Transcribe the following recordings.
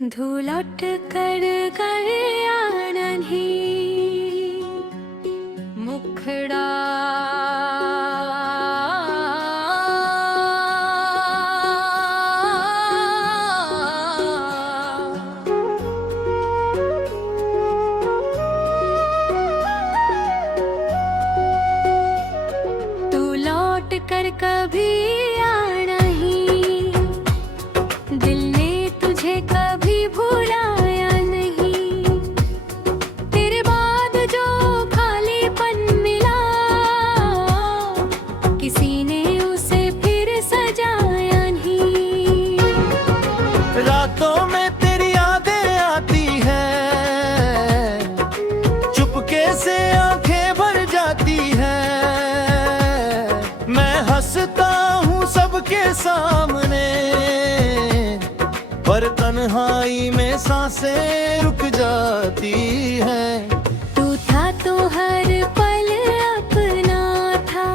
धूलौट कर गया नहीं मुखड़ा। तू लौट कर कभी आना ही, दिल ने तुझे कभी भुलाया नहीं। तेरे बाद जो खालीपन मिला, किसी ने उसे फिर सजाया नहीं। रातों में तेरी यादें आती हैं, चुपके से आंखें भर जाती हैं। मैं हंसता हूँ सबके सामने, पर तन्हाई में सांसें रुक जाती हैं। तू था तो हर पल अपना था,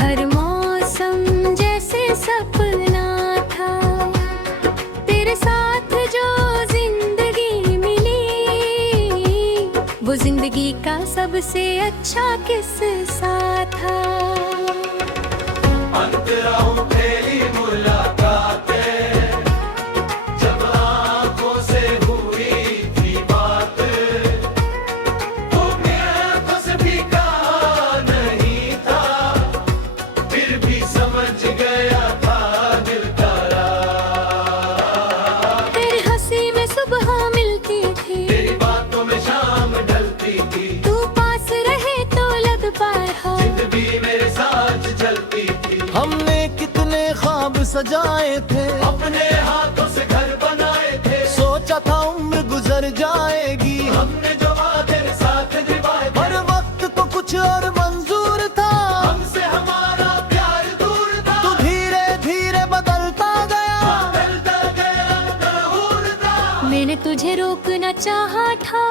हर मौसम जैसे सपना था। तेरे साथ जो जिंदगी मिली, वो जिंदगी का सबसे अच्छा किस्सा था। अंतराओं फैली मुलाकातें, जब आंखों से हुई थी बात, तुमने आंखों से भी कहा नहीं था, फिर भी समझ गया था दिल का राज। तेरी हंसी में सुबह मिलती थी, तेरी बातों में शाम ढलती थी, तू पास रहे तो लग पार हो। जिंदगी मेरे साथ चलती थी। हमने कितने ख्वाब सजाए थे, अपने हाथों से घर बनाए थे। सोचा था उम्र गुजर जाएगी, हमने जो वादे साथ निभाए। हर वक्त तो कुछ और मंजूर था, हमसे हमारा प्यार दूर था। तू धीरे धीरे बदलता गया, मशहूर था। मैंने तुझे रोकना चाहा था,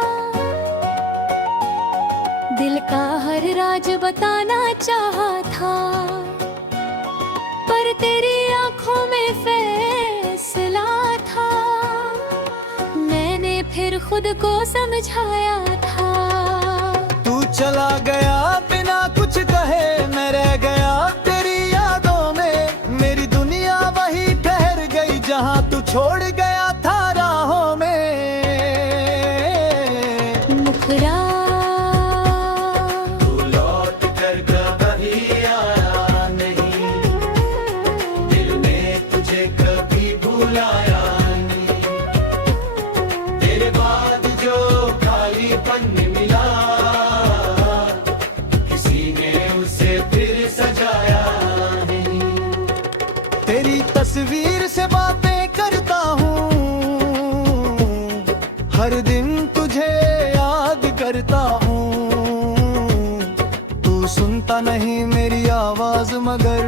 दिल का हर राज बताना चाहा था, पर तेरी आंखों में फैसला था। मैंने फिर खुद को समझाया था। तू चला गया बिना कुछ कहे, मैं रह गया तेरी यादों में। मेरी दुनिया वही ठहर गई जहां तू छोड़ गया था राहों में। मुखरा तू लौट कर कभी आया नहीं, दिल ने तुझे कभी भुलाया नहीं। तेरे बाद जो खालीपन मिला, किसी ने उसे फिर सजाया नहीं। तेरी तस्वीर से बातें करता हूँ, हर दिन तुझे याद करता हूँ। तू सुनता नहीं मेरी आवाज मगर,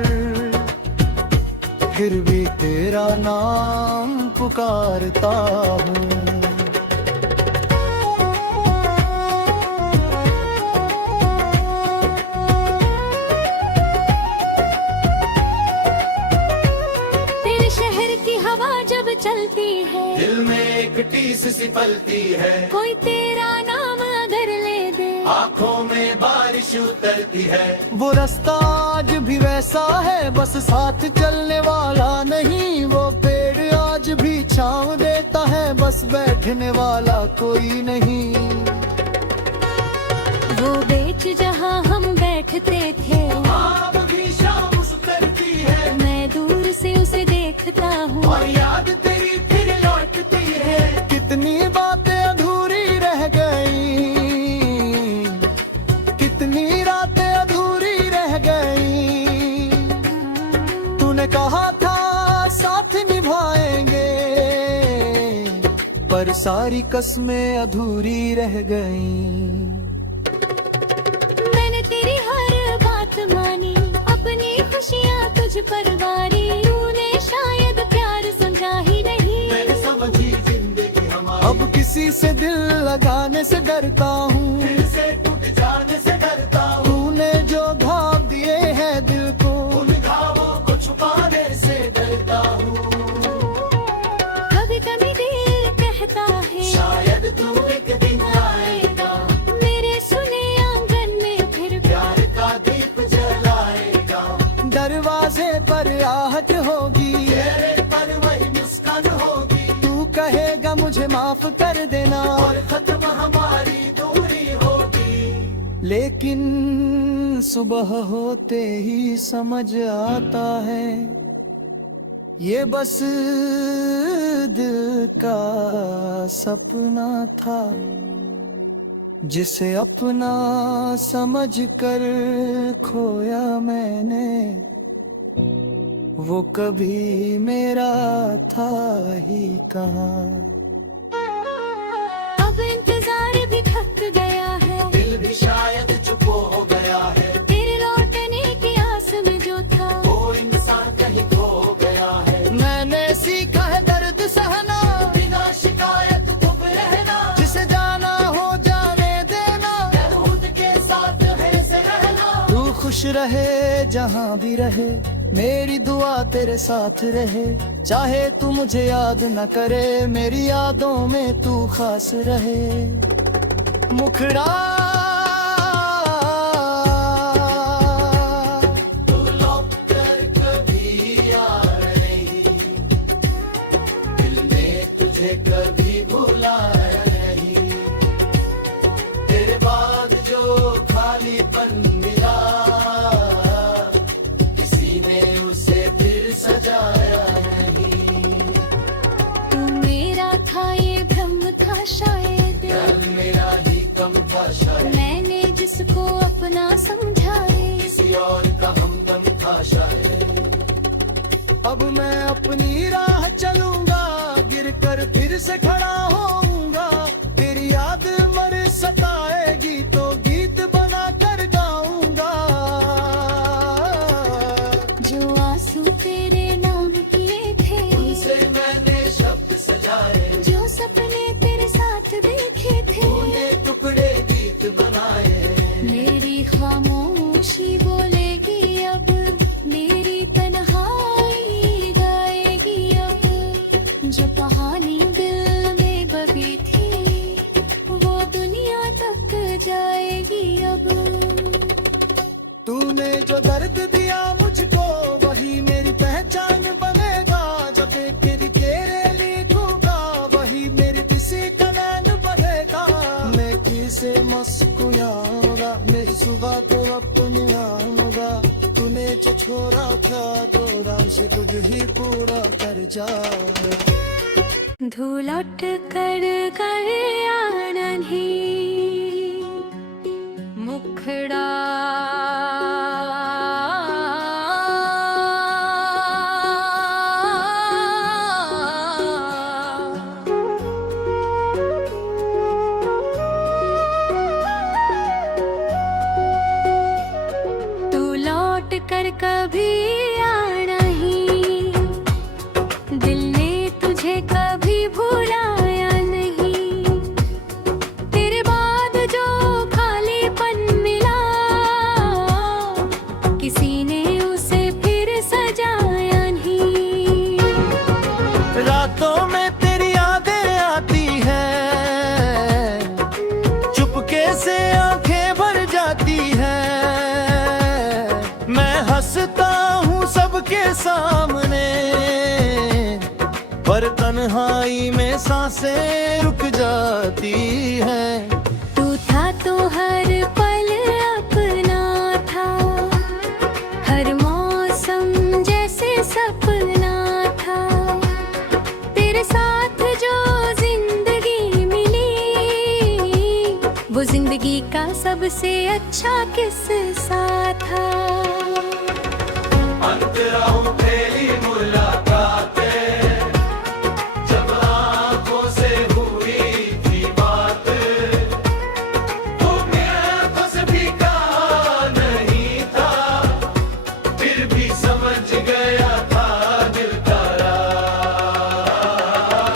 फिर भी तेरा नाम पुकारता हूँ। तेरे शहर की हवा जब चलती है, दिल में एक टीस सी पलती है। कोई तेरा नाम अगर ले दे, आँखों में बारिश उतरती है। वो रास्ता आज भी वैसा है, बस साथ चलने वाला नहीं। वो पेड़ आज भी छाँव देता है, बस बैठने वाला कोई नहीं। वो बेच जहाँ हम बैठते थे, आप भी शाम उतरती है, मैं दूर से उसे देखता हूँ। और याद तेरी फिर लौटती है। कितनी बातें अधूरी रह गई, कितनी रातें अधूरी रह गई। तूने कहा था साथ निभाएंगे, पर सारी कस्में अधूरी रह गई। मैंने तेरी हर बात मानी, अपनी खुशियाँ तुझ पर वारी। तूने शायद प्यार समझा ही नहीं, मैंने समझी जिंदगी हमारी। अब किसी से दिल लगाने से डरता हूँ, दिल से टूट जाने से डरता हूँ। तूने जो घाव दिए हैं दिल को, उन घावों को छुपाने से डरता हूँ। कभी कभी पर आहट होगी, चेहरे पर वही मुस्कान होगी। तू कहेगा मुझे माफ कर देना और खत्म हमारी दूरी होगी। लेकिन सुबह होते ही समझ आता है ये बस दिल का सपना था, जिसे अपना समझ कर खोया मैंने, वो कभी मेरा था ही कहाँ। अब इंतजार भी थक गया है, दिल भी शायद चुप हो गया है। तेरे लौटने की आस में जो था, वो इंसान कहीं खो गया है। मैंने सीखा है दर्द सहना, बिना शिकायत चुप रहना। जिसे जाना हो जाने देना, खुद के साथ ऐसे रहना। तू खुश रहे जहाँ भी रहे, मेरी दुआ तेरे साथ रहे। चाहे तू मुझे याद न करे, मेरी यादों में तू खास रहे। मुखड़ा तू लौट कर कभी यार नहीं, दिल ने तुझे कभी भुलाया नहीं। तेरे बाद जो खालीपन मिला, किसी ने उसे फिर सजाया नहीं। तू मेरा था ये भ्रम था शायद, प्यार मेरा ही कम था शायद। मैंने जिसको अपना समझा रे, किसी और का हमदम था शायद। अब मैं अपनी राह चलूंगा, गिर कर फिर से खड़ा होऊंगा। तेरी याद मर सताएगी तो गीत बना कर गाऊंगा। जो आंसू तेरे नाम किए थे, उनसे मैंने शब्द सजाए, जो सपने तेरे साथ देखे थे, तूने टुकड़े गीत बनाए। मेरी खामोशी बोलेगी अब, मेरी तन्हाई गाएगी अब। जो कहानी दिल में बबी थी, वो दुनिया तक जाएगी अब। तूने जो दर्द दिया मुझको, वही मेरी पहचान बनेगा। जब तेरी तेरे लिखूंगा, वही मेरी किसी का नैन बनेगा। मैं किसे मुस्कुराऊंगा, मेरी सुबह तो अपनी आऊंगा। तूने जो छोड़ा था दौरा, से तुझ ही पूरा कर जा। धूलट कर गया नहीं मुखड़ा, तू लौट कर कभी आना ही, दिल ने तुझे कभी भुलाया नहीं। तेरे बाद जो खालीपन मिला, किसी ने उसे फिर सजाया नहीं। रातों में तेरी यादें आती हैं, चुपके से आंखें भर जाती हैं। मैं हंसता हूँ सबके सामने, पर तन्हाई में सांसें रुक जाती हैं। तू था तो हर पल अपना था, हर मौसम जैसे सपना था। तेरे साथ जो जिंदगी मिली, वो जिंदगी का सबसे अच्छा किस्सा था। अंतराहों पहली मुलाकातें, जब आँखों से हुई थी बात, तो मेरे आँखों से भी कहा नहीं था, फिर भी समझ गया था दिल का राज।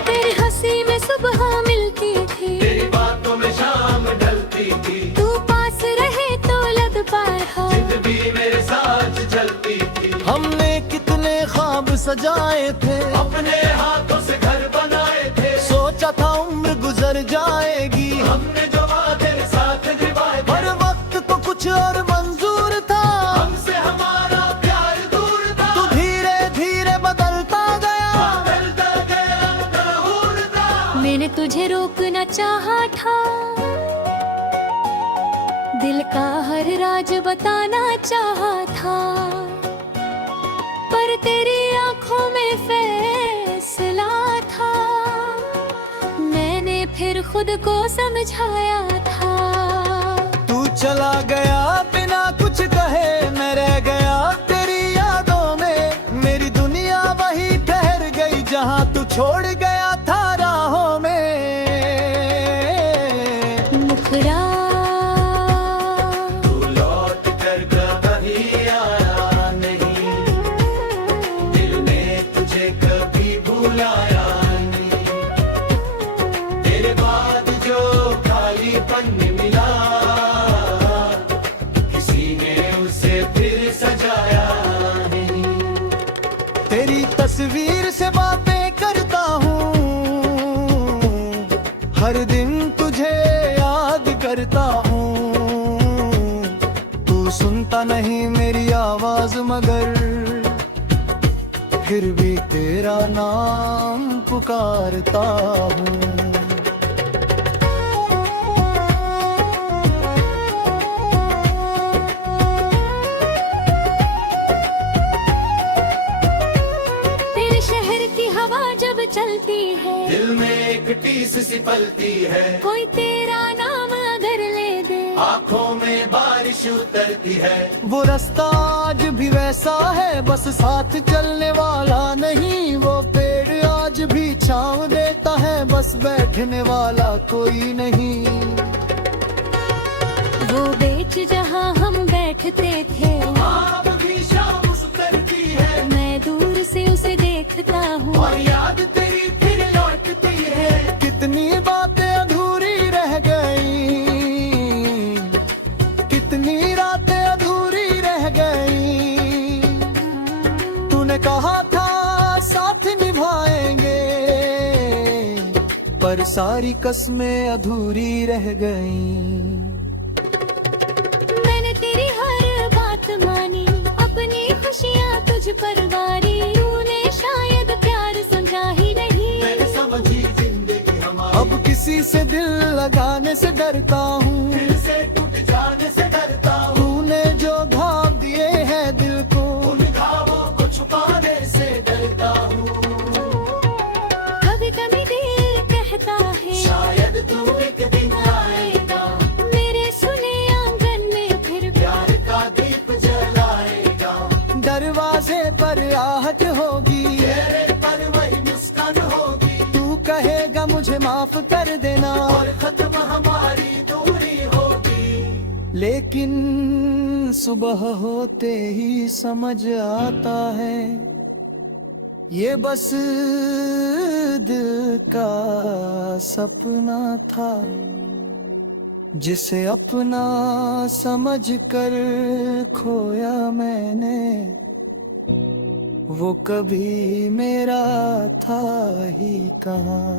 तेरी हंसी में सुबह मिलती थी, तेरी बातों में शाम ढलती थी। तू पास रहे तो लब पार हो, जिंदगी मेरे साथ चलती थी। हमने कितने ख्वाब सजाए थे, अपने हाथों से घर बनाए थे। सोचा था उम्र गुजर जाएगी, हमने जो वादे साथ निभाए। हर वक्त तो कुछ और मंजूर था, हमसे हमारा प्यार दूर था। तू धीरे मैंने तुझे रोकना चाहा था, दिल का हर राज बताना चाहा था, पर तेरी आंखों में फैसला था। मैंने फिर खुद को समझाया था। तू चला गया बिना कुछ कहे, मैं रह गया तेरी यादों में। मेरी दुनिया वही ठहर गई जहां तू छोड़ गया था राहों में। मुखरा तू लौट कर कभी आया नहीं, दिल ने तुझे कभी भुलाया नहीं। तेरे बाद जो खालीपन मिला, किसी ने उसे फिर सजाया नहीं। तेरी तस्वीर से बातें करता हूँ, हर दिन तुझे याद करता हूँ। तू सुनता नहीं मेरी आवाज मगर फिर भी तेरा नाम पुकारता हूँ। तेरे शहर की हवा जब चलती है, दिल में एक टीस सी पलती है। कोई तेरा नाम अगर ले दे, आँखों में बारिश उतरती है। वो रास्ता आज भी वैसा है, बस साथ चलने वाला नहीं। वो पेड़ आज भी छांव देता है, बस बैठने वाला कोई नहीं। वो बेच जहाँ हम बैठते थे, अब भी शाम उतरती है, मैं दूर से उसे देखता हूँ। और याद तेरी फिर लौटती है। कितनी बातें अधूरी रह गई, कितनी रातें अधूरी रह गई। तूने कहा था साथ निभाएंगे, पर सारी कसमें अधूरी रह गई। मैंने तेरी हर बात मानी, अपनी खुशियाँ तुझ पर वारी। तूने शायद प्यार समझा ही नहीं, मैंने समझी जिंदगी हमारी। अब किसी से दिल लगाने से डरता हूँ, दिल से टूट जाने से डरता हूँ। तूने जो घाव दिए हैं दिल को, उन घावों को छुपाने से डरता हूँ। कभी कभी दिल कहता है शायद तू एक दिन आएगा, मेरे सुने आंगन में फिर प्यार का दीप जलाएगा। दरवाजे पर आहट होगी, चेहरे पर वही मुस्कान होगी। तू कहेगा मुझे माफ कर देना, और खत्म हमारी दूरी होगी। लेकिन सुबह होते ही समझ आता है, ये बस दिल का सपना था, जिसे अपना समझ कर खोया मैंने। वो कभी मेरा था ही कहाँ।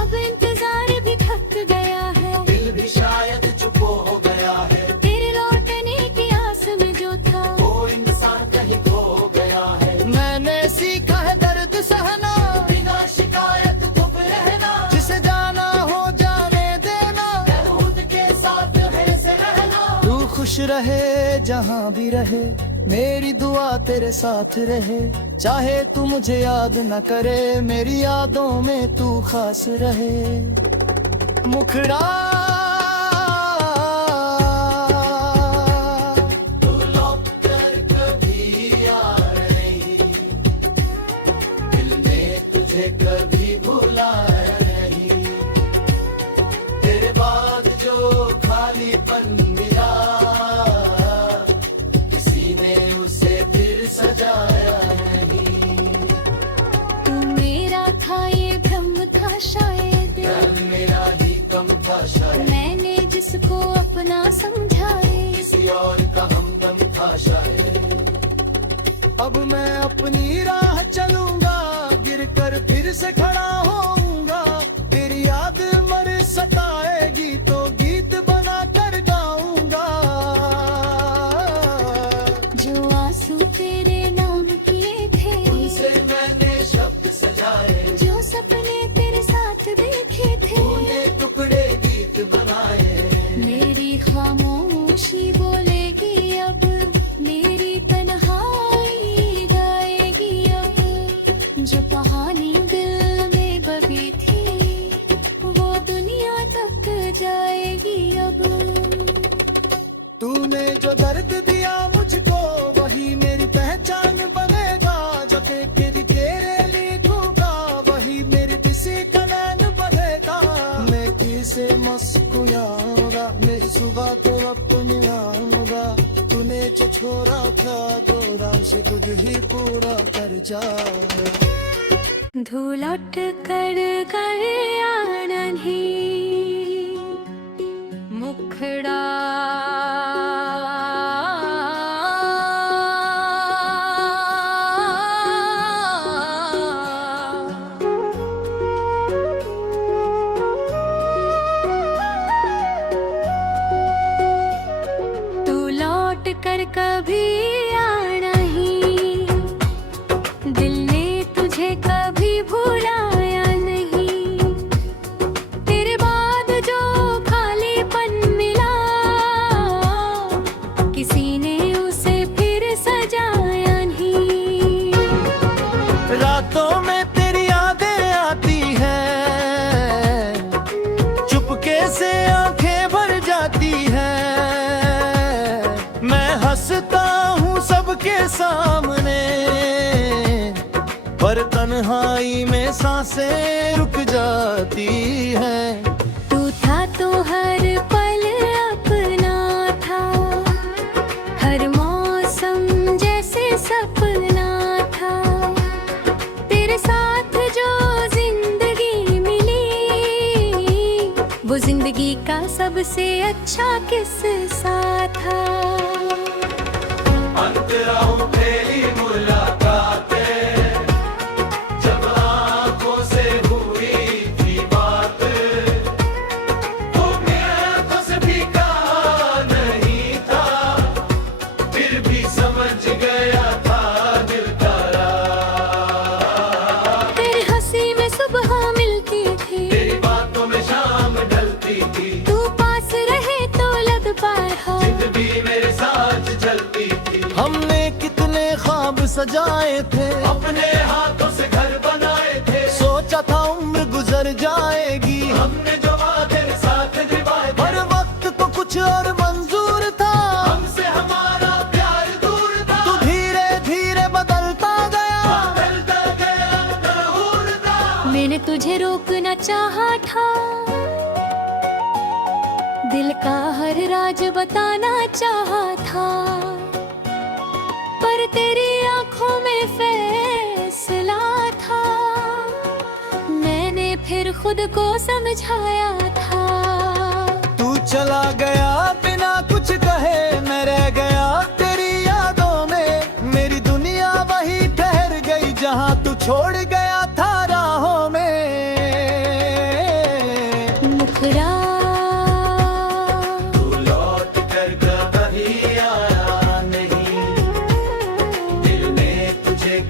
अब इंतजार भी थक गया है, दिल भी शायद चुप हो गया है। तेरे लौटने की आस में जो था, वो इंसान कहीं खो गया है। मैंने सीखा है दर्द सहना, बिना शिकायत चुप रहना। जिसे जाना हो जाने देना, खुद के साथ ऐसे रहना। तू खुश रहे जहाँ भी रहे, मेरी दुआ तेरे साथ रहे। चाहे तू मुझे याद न करे, मेरी यादों में तू खास रहे। मुखड़ा तू लौट कर कभी आया नहीं, दिल ने तुझे कभी भुलाया नहीं। तेरे बाद जो खालीपन मिला, किसी ने उसे फिर सजाया नहीं। तू मेरा था ये भ्रम था शायद, प्यार मेरा ही कम था शायद। मैंने जिसको अपना समझाए, किसी और का हमदम था शायद। अब मैं अपनी राह चलूंगा, गिर कर फिर से खड़ा होऊंगा। तेरी याद मर सताएगी तो गीत बना कर गाऊंगा। जो आंसू तेरे नाम किए थे, उनसे मैंने शब्द सजाए, जो सपने छोरा क्या गोरा से खुद ही पूरा कर जा। धूलट कर गया नहीं मुखड़ा तू लौट कर कभी आना ही दिल ने तुझे कभी भुलाया नहीं। तेरे बाद जो खालीपन मिला किसी ने उसे फिर सजाया नहीं। रातों में तेरी यादें आती हैं, चुपके से आंखें भर जाती हैं। मैं हंसता हूँ सबके सामने, पर तन्हाई में सांसें रुक जाती हैं। तू था तो हर पल अपना था, हर मौसम जैसे सपना था। तेरे साथ जो जिंदगी मिली वो जिंदगी का सबसे अच्छा किस्सा था। अंतराओं तेरी मुलाकातें जब आँखों से हुई थी बात, तो मैं बस भी कहा नहीं था, फिर भी समझ गया था दिल का राज। तेरी हंसी में सुबह मिलती थी, तेरी बातों में शाम ढलती थी, तू पास रहे तो लग पार हो। जिंदगी मेरे साथ चलती थी। हमने कितने ख्वाब सजाए थे, अपने हाथों से घर बनाए थे। सोचा था उम्र गुजर जाएगी, हमने जो वादे साथ निभाए। हर वक्त तो कुछ और मंजूर था, हमसे हमारा प्यार दूर था। तू धीरे धीरे बदलता गया, मशहूर था। मैंने तुझे रोकना चाहा था, दिल का हर राज बताना चाहा था, पर तेरी आंखों में फैसला था। मैंने फिर खुद को समझाया था। तू चला गया बिना कुछ कहे, मैं रह गया तेरी यादों में। मेरी दुनिया वही ठहर गई जहां तू छोड़ गया था राहों में। मुखरा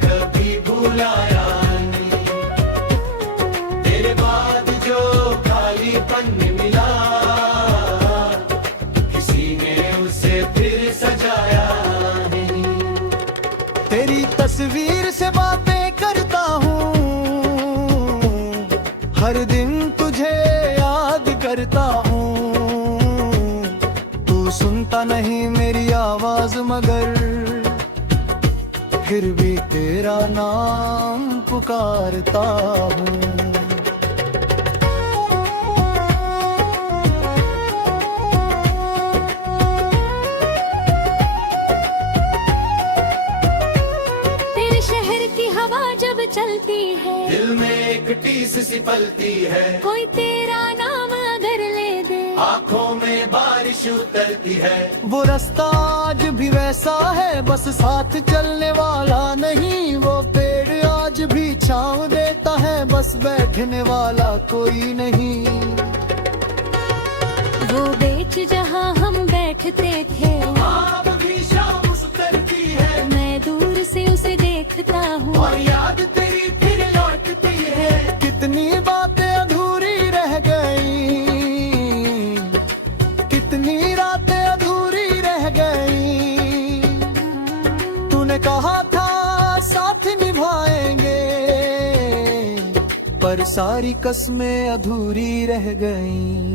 कभी भुलाया नहीं, तेरे बाद जो खालीपन मिला किसी ने उसे फिर सजाया नहीं। तेरी तस्वीर से बातें करता हूँ, हर दिन तुझे याद करता हूँ। तू सुनता नहीं मेरी आवाज मगर फिर भी तेरा नाम पुकारता हूँ। तेरे शहर की हवा जब चलती है, दिल में एक टीस सी पलती है। कोई तेरा नाम अगर ले दे, आँखों में बारिश उतरती है। वो रास्ता आज भी वैसा है, बस साथ चलने वाला नहीं। वो पेड़ आज भी छाँव देता है, बस बैठने वाला कोई नहीं। वो बेच जहाँ हम बैठते थे, अब भी शाम उतरती है। मैं दूर से उसे देखता हूँ, और याद तेरी फिर लौटती है। कितनी बातें अधूरी रह गई, कितनी रातें अधूरी रह गई। तूने कहा था साथ निभाएंगे, पर सारी कसमें अधूरी रह गई।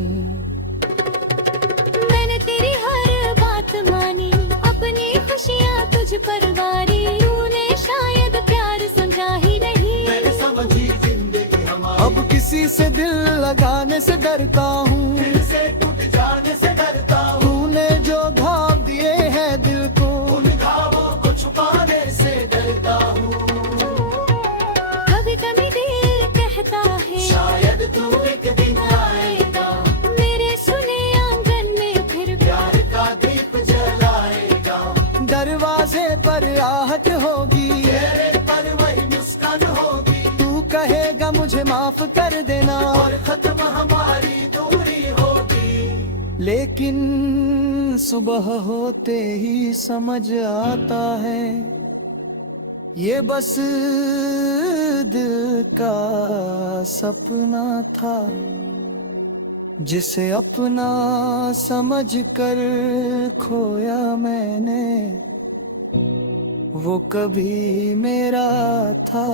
मैंने तेरी हर बात मानी, अपनी खुशियाँ तुझ पर वारी। तूने शायद प्यार समझा ही नहीं, मैंने समझी जिंदगी हमारी। अब किसी से दिल लगाने से डरता हूँ, दिल से टूट जाने से डरता हूँ। तूने जो घाव दिए हैं दिल को, पर आहट होगी, चेहरे पर वही मुस्कान होगी। तू कहेगा मुझे माफ कर देना और खत्म हमारी दूरी होगी। लेकिन सुबह होते ही समझ आता है ये बस दिल का सपना था, जिसे अपना समझ कर खोया मैंने, वो कभी मेरा था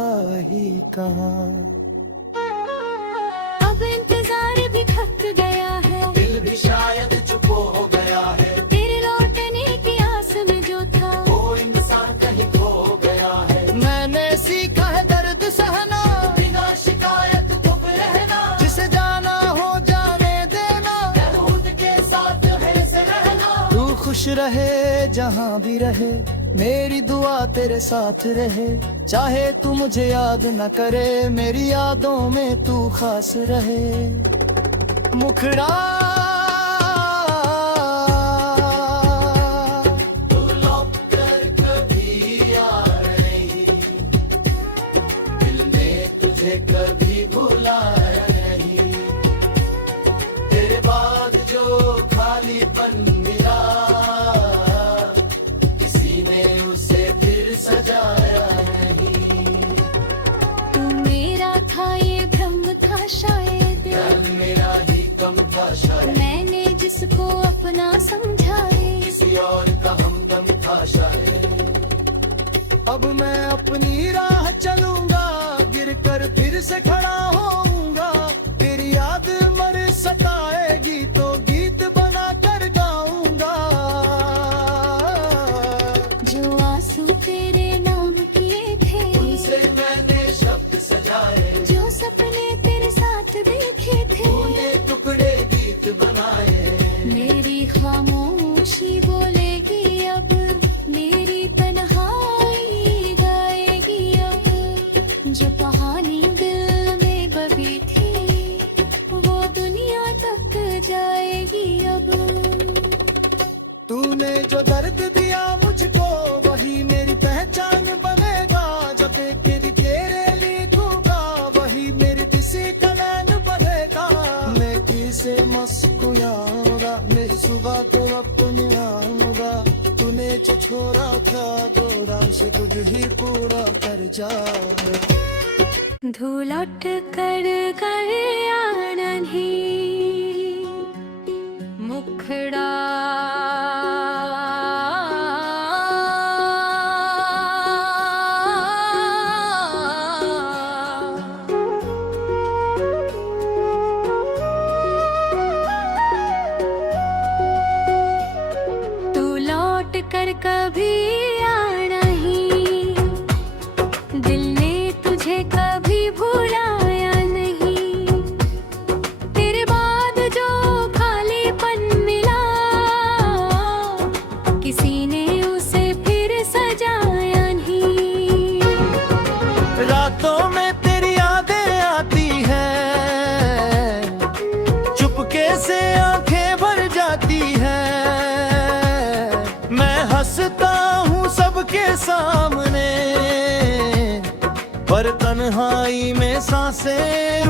ही कहाँ। अब इंतजार भी थक गया है, दिल भी शायद चुप हो गया है। तेरे लौटने की आस में जो था, वो इंसान कहीं खो गया है। मैंने सीखा है दर्द सहना, बिना शिकायत चुप रहना। जिसे जाना हो जाने देना, खुद के साथ है से रहना। तू खुश रहे जहाँ भी रहे, मेरी दुआ तेरे साथ रहे। चाहे तू मुझे याद न करे, मेरी यादों में तू खास रहे। मुखड़ा तू लौट कर कभी यार नहीं, दिल ने तुझे कभी भुलाया नहीं। तेरे बाद जो खालीपन मिला, सजाया नहीं। तू मेरा था ये भ्रम था शायद, मेरा ही कम था शायद। मैंने जिसको अपना समझा है, किसी और का हमदम था शायद। अब मैं अपनी राह चलूंगा, गिर कर फिर से खड़ा होऊंगा। तेरी याद मर सताएगी तो गीत बना कर गाऊंगा। जो आंसू तेरे नाम किए थे, उनसे मैंने शब्द सजाए। जो सपने तेरे साथ देखे थे, तूने टुकड़े गीत बनाए। मेरी खामोशी बोलेगी अब, मेरी तन्हाई गाएगी अब। जो कहानी दिल में बसी थी, वो दुनिया तक जाएगी अब। तूने जो दर्द दिया मुझको, वही मेरी पहचान बनेगा। जो तेरे लिखूंगा, वही मेरी किसी कलान बनेगा। मैं किसे मुस्कुराऊंगा, मेरी सुबह को अपने आऊंगा। तूने जो छोड़ा था दौड़ा से तुझ ही पूरा कर जाए। धूलट कर कर आना नहीं, मुखड़ा कर कभी आना ही, दिल ने तुझे कभी भुलाया नहीं। तेरे बाद जो खालीपन मिला, किसी ने उसे फिर सजाया नहीं। रातों में तेरी यादें आती हैं, चुपके से आंखें भर जाती हैं। मैं हंसता हूँ सबके सामने, पर तन्हाई में सांसें